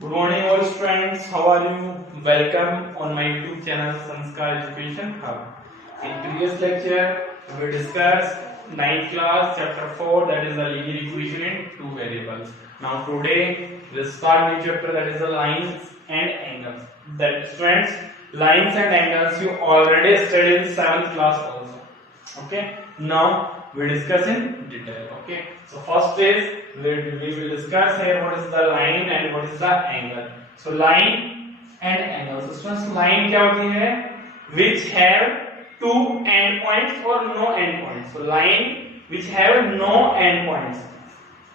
Good morning, all students. How are you? Welcome on my YouTube channel Sanskar Education Hub. In previous lecture, we discussed 9th class chapter 4, that is the linear equation in two variables. Now today we'll start new chapter, that is the lines and angles. That students, lines and angles you already studied in 7th class also. Okay. Now we discuss in detail. Okay. So first is we will discuss here what is the line and what is the angle. So line and angle. So students, line क्या होती है? Which have two endpoints or no endpoints. So line which have no endpoints.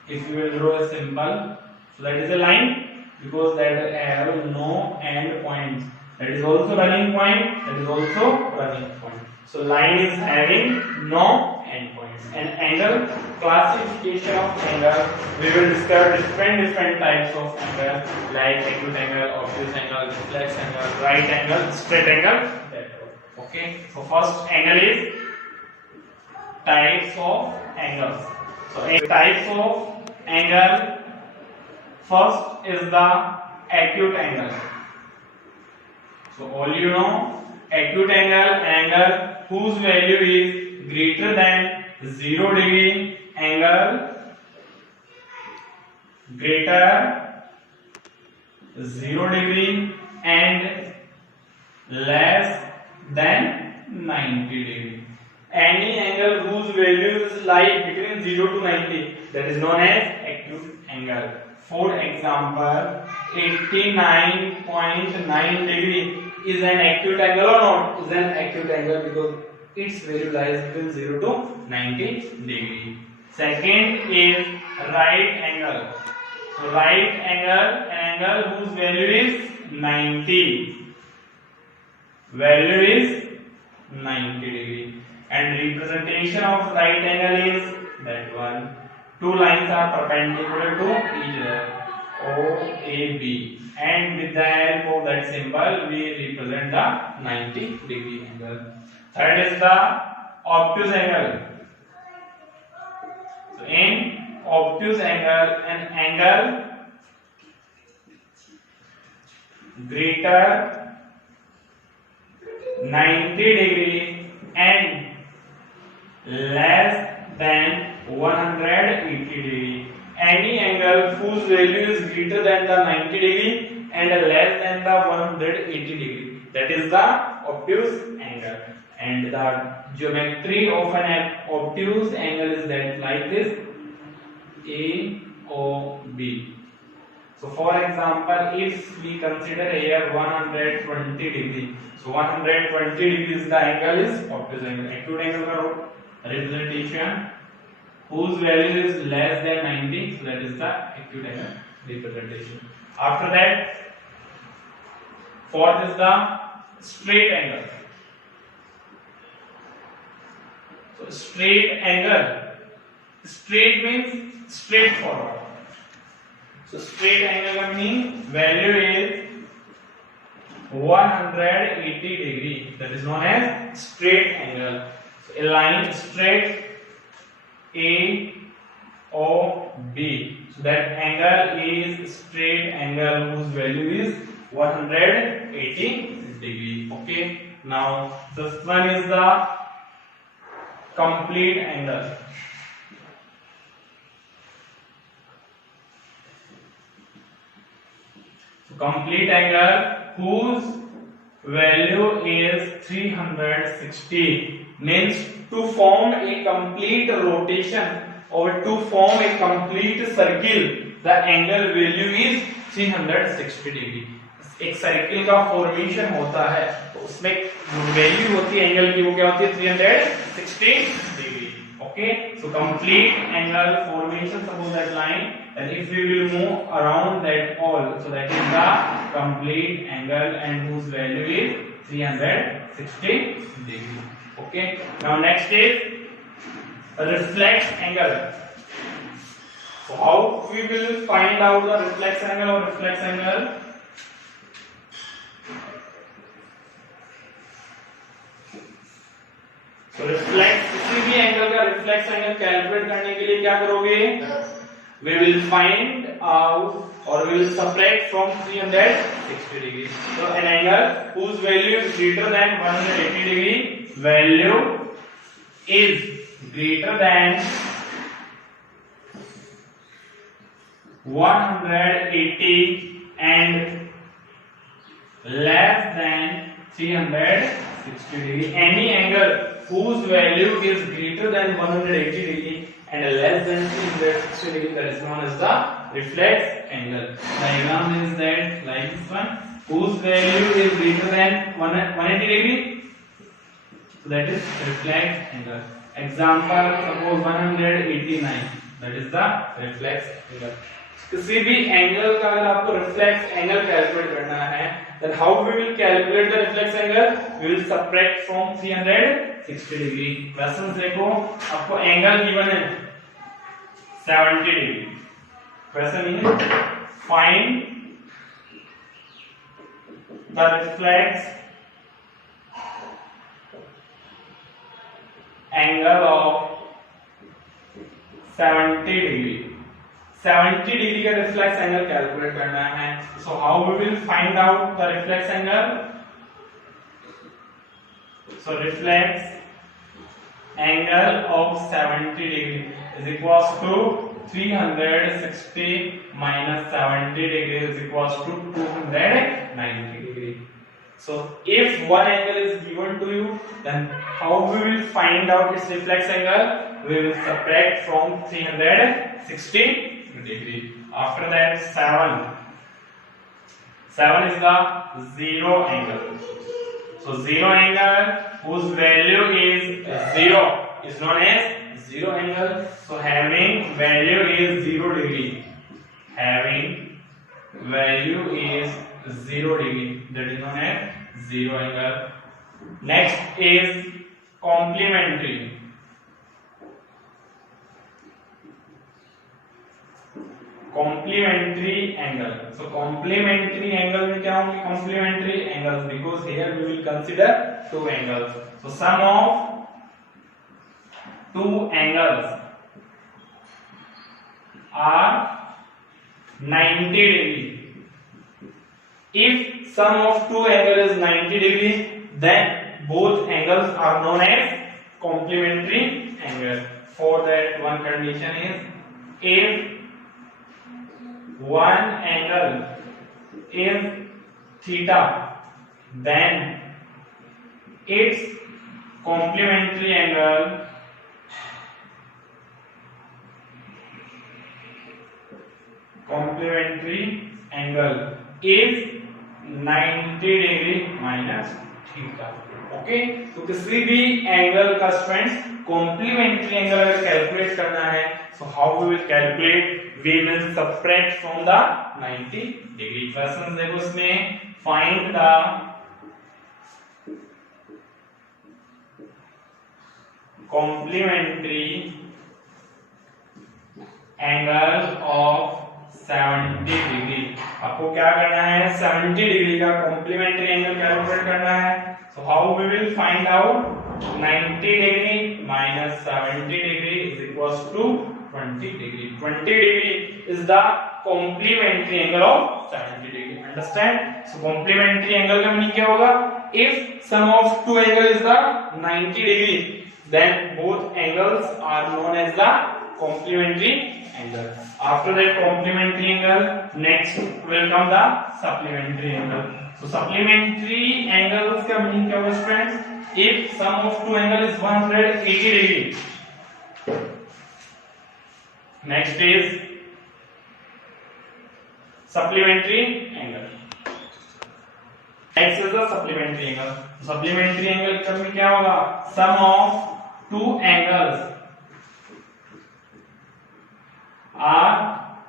If you will draw a symbol, so that is a line because that have no endpoints. That is also running point. That is also running point. So line is having no endpoints. And angle, classification of angle, we will discuss different types of angle like acute angle, obtuse angle, reflex angle, right angle, straight angle. Okay. So first angle is types of angles. So types of angle, first is the acute angle. So all you know, acute angle whose value is greater than 0 degree, angle greater 0 degree and less than 90 degree. Any angle whose value is lie between 0 to 90, that is known as acute angle. For example, 89.9 degree is an acute angle or not? Is an acute angle because its value lies between 0 to 90 degree. Second is right angle. So right angle, an angle whose value is 90. Value is 90 degree. And representation of right angle is that one. Two lines are perpendicular to each other, OAB, and with the help of that symbol we represent the 90 degree angle. Third is the obtuse angle. So in obtuse angle, an angle greater 90 degree and less than 180 degree. Any angle whose value is greater than the 90 degree and less than the 180 degree, that is the obtuse angle. And the geometry of an obtuse angle is that like this, AOB. So for example, if we consider here 120 degree, so 120 degree is the angle is obtuse angle. Acute angle का representation whose value is less than 90, so that is the acute angle representation. After that, fourth is the straight angle. So straight angle, straight means straightforward. So straight angle means value is 180 degree, that is known as straight angle. So a line straight AOB, so that angle is straight angle whose value is 180 degree. Okay. Now this one is the complete angle. So complete angle whose value is 360, means to form a complete rotation or to form a complete circle, the angle value is 360 degree. एक circle का formation होता है तो उसमें value होती है angle की, वो क्या होती है 360 degree. Okay, so complete angle formation, suppose that line, and if we will move around that all, so that is the complete angle and whose value is 360 degree. Okay. Now next is reflex angle. So how we will find out the reflex angle or reflex angle? So reflex, किसी भी angle का reflex angle calculate करने के लिए क्या करोगे? We will find out or we will subtract from 360 degree. So an angle whose value is greater than 180 degree, value is greater than 180 and less than 360 degree. Any angle whose value is greater than 180 degree and less than 360 degree, that is known as the reflex angle. Diagram is that like this one, whose value is greater than 180 degree, so that is reflex angle. Example, suppose 189, that is the reflex angle. किसी भी angle का अगर आपको reflex angle calculate करना है, then how we will calculate the reflex angle? We will subtract from 360 degree. Question देखो, आपको angle given है 70 डिग्री. क्वेश्चन है find the reflex angle of 70 degree. 70 degree का रिफ्लेक्स एंगल कैलकुलेट करना है. So how we will find out the reflex angle? So reflex angle of 70 degree is equals to 360 minus 70 degree is equals to 290 degree. So if one angle is given to you, then how we will find out its reflex angle? We will subtract from 360 degree. After that, 7 is the zero angle. So zero angle whose value is 0 is known as zero angle. So having value is 0 degree, having value is 0 degree, that is known as zero angle. Next is complementary. Complementary angle. So complementary angle में क्या होंगे? Complementary angles, because here we will consider two angles. So sum of two angles are 90 degree. If sum of two angles is 90 degree, then both angles are known as complementary angle. For that, one condition is if one angle is theta, then its complementary angle is 90 degree minus theta. Okay, तो किसी भी angle का students complementary angle अगर calculate करना है, so how we will calculate? We will subtract from the 90 degree. Question देखो इसमें, find the complementary angle of 70 degree. आपको क्या करना है? 70 डिग्री का कॉम्प्लीमेंट्री एंगल कैलकुलेट करना है. So how we will find out? 90 degree minus 70 degree is equals to 20 degree. 20 degree is the complementary angle of 70 degree. Understand? So complementary angle का meaning क्या होगा? If sum of two angle is the 90 degree, then both angles are known as the complementary angle. After that complementary angle, next will come the supplementary angle. So supplementary angles का meaning क्या होगा friends? If sum of two angle is 180 degree. Next is supplementary angle. X is the supplementary angle. Supplementary angle का meaning क्या होगा? Sum of two angles are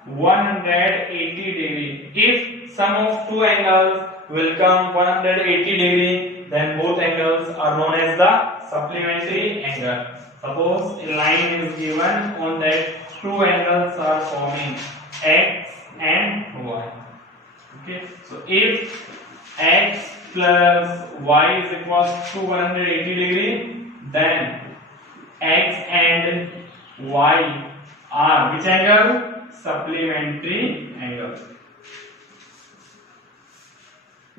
180 degree. If sum of two angles will come 180 degree, then both angles are known as the supplementary angle. Suppose a line is given on that two angles are forming x and y. Okay, so if x plus y is equals to 180 degree, then x and y are which angle? Supplementary angle.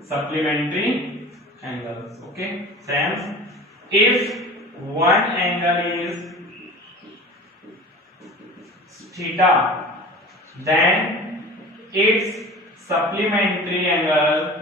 supplementary angles. Okay, same. If one angle is theta, then its supplementary angle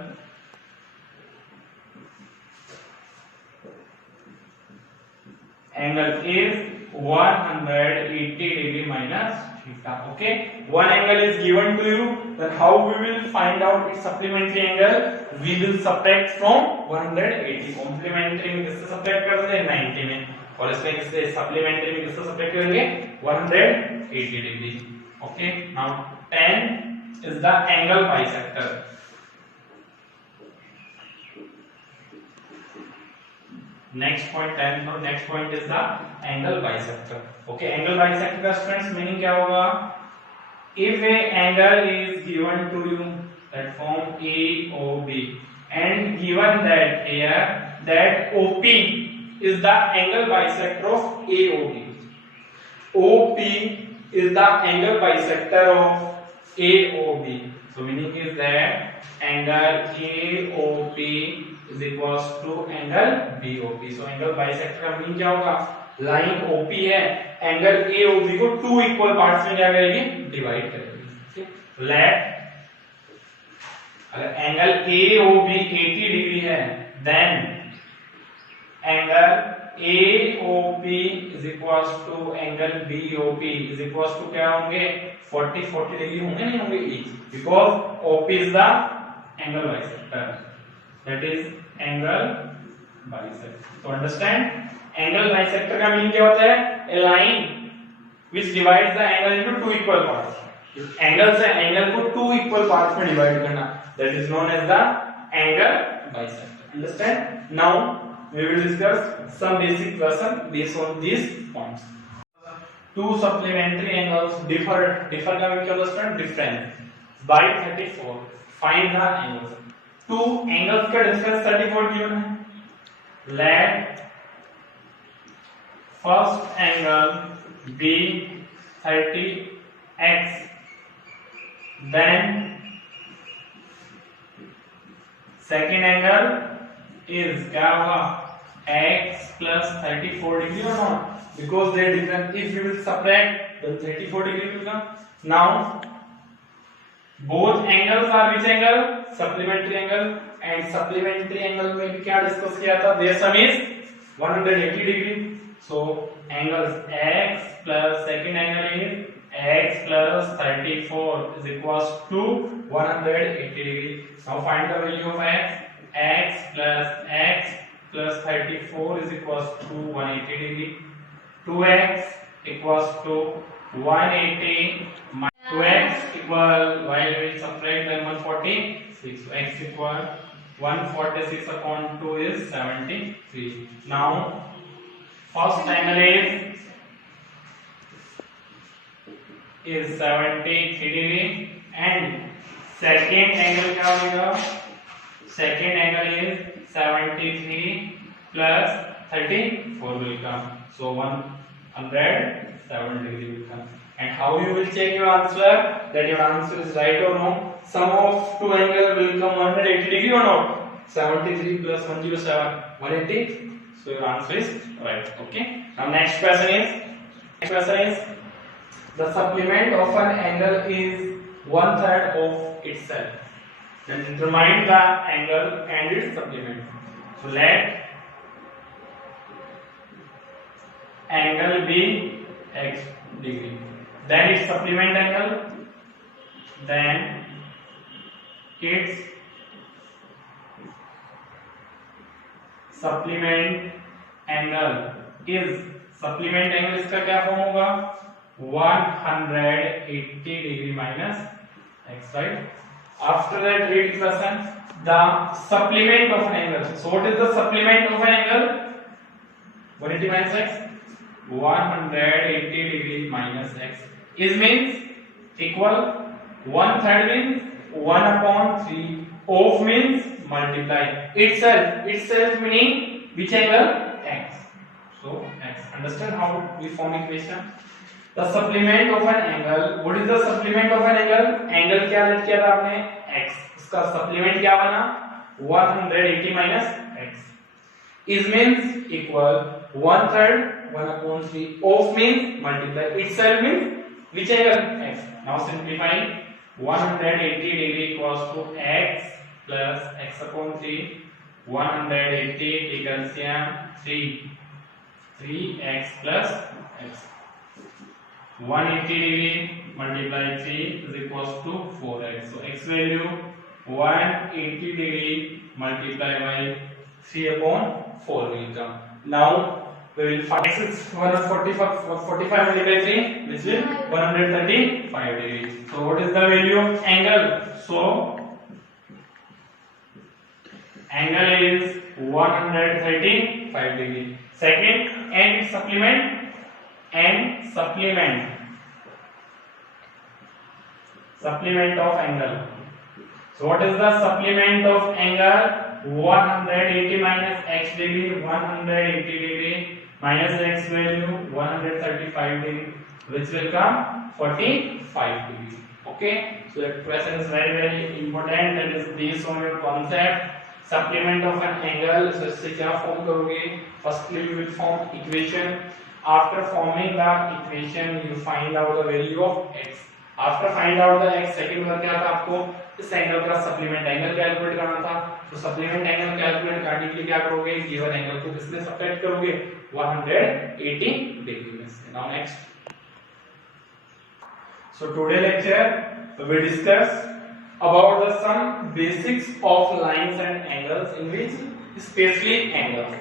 is 180 degree minus theta. Okay, one angle is given to you, then how we will find out its supplementary angle? We will subtract from 180. Complementary में किससे subtract कर देंगे? 90 में, और इसमें किससे supplementary में किससे सब्ट्रैक्ट करेंगे? 180 degree. Okay, now tan is the angle bisector. Next point is the angle bisector. Okay, angle bisector का students meaning क्या होगा? If a angle is given to you that form AOB and given that here that OP is the angle bisector of AOB. OP is the angle bisector of AOB. So meaning is that angle AOP is equals to angle BOP. So angle bisector का mean क्या होगा? Line OP है, angle AOB को two equal parts में क्या करेगी? Divide करेगी. Let अगर एंगल AOB 80 डिग्री है, then angle AOP is equals to angle BOP is equals to क्या होंगे? 40 डिग्री होंगे, नहीं होंगे each, because OP is the angle bisector. That is angle bisector. So understand, angle bisector का mean क्या होता है? A line which divides the angle into two equal parts. Angle से एंगल को टू इक्वल पार्ट्स में divide करना, that is known as the angle bisector. Understand? Now we will discuss some basic question based on these points. Two supplementary angles differ का mean क्या होता है? Different by 34. Find the angles. Two angles का difference 34 given है. Let first angle be 30x, then second angle is क्या होगा? x plus 34 degree or not? Because they are different. If you will subtract, then 34 degree will come. Now both angles are which angle? Supplementary angle. And supplementary angle में भी क्या discuss किया था? Their sum is 180 degree. So angles x plus second angle is x plus 34 is equals to 180 degree. Now find the value of x. X plus 34 is equals to 180 degree. 2x equals to 180 minus 2x equal, while we subtract then 146. So x equal 146 upon 2 is 73. Now first angle is 73 degree and second angle क्या होगा? Second angle is 73 plus 34 will come. So 107 degree will come. And how you will check your answer? That your answer is right or wrong? Sum of two angles will come 180 degree or not? 73 plus 107, 180. So your answer is right. Okay. Now next question is the supplement of an angle is 1/3 of itself. Then determine the angle and its supplement. So let angle be x degree. Then its supplement angle. Then its supplement angle is, supplement angle इसका क्या form होगा? 180 degree minus x, right? After that, read question. The supplement of an angle. So what is the supplement of an angle? 180 minus x. 180 degree minus x is means equal 1/3 means 1/3. Of means multiply. Itself meaning which angle? X. So x. Understand how we form equation? The supplement of an angle. What is the supplement of an angle? Angle क्या late किया था आपने? X. उसका supplement क्या बना? 180 minus x. Is means equal 1/3 1/3. Of means multiply itself means which angle? X. Now simplifying 180 degree equals to x plus x/3. 180 take LCM 3x plus x. 180 degree multiply 3 is equals to 4x. So x value 180 degree multiply by 3/4 will come. Now we will find x is 145 multiply 3, which will 135 degrees. So what is the value of angle? So angle is 135 degree. Second, and supplement of angle. So what is the supplement of angle? 180 minus x degree, 180 degree minus x value 135 degree, which will come 45 degree. Okay, so that question is very important. That is based on your concept supplement of an angle. So इससे क्या form करोगे? Firstly you will form equation. After forming the equation you find out the value of x. After find out the x, second बार क्या था आपको इस angle का supplement angle calculate करना था. तो सप्लीमेंट एंगल कैलकुलेट करने के लिए क्या करोगे? गिवन एंगल को किसमें सब्ट्रैक्ट करोगे? 180 डिग्री में से. Now next. So today lecture we discuss about the some basics of lines and angles, in which especially angles.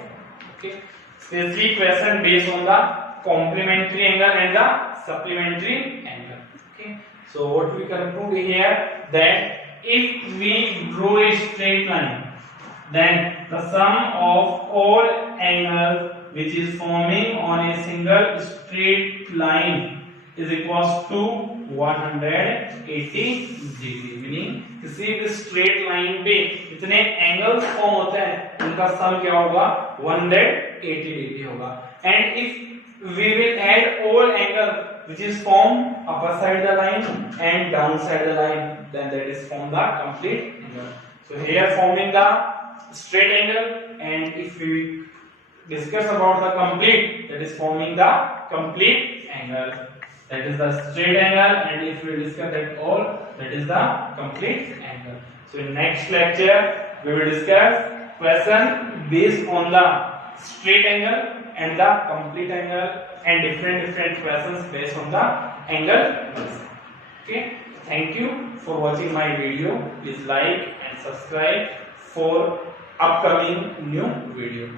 Okay, especially question based on the complementary angle and the supplementary angle. Okay, so what we conclude here, that if we draw a straight line, then the sum of all angles which is forming on a single straight line is equals to 180 degree. Meaning किसी भी straight line पे जितने angles form होते हैं उनका सम क्या होगा? 180 degree होगा. And if we will add all angle which is formed upper side the line and down side the line, then that is form the complete angle. So here forming the straight angle, and if we discuss about the complete, that is forming the complete angle, that is the straight angle, and if we discuss that all, that is the complete angle. So in next lecture we will discuss question based on the straight angle and the complete angle, and different questions based on the angle. Okay, thank you for watching my video. Please like and subscribe for upcoming new videos.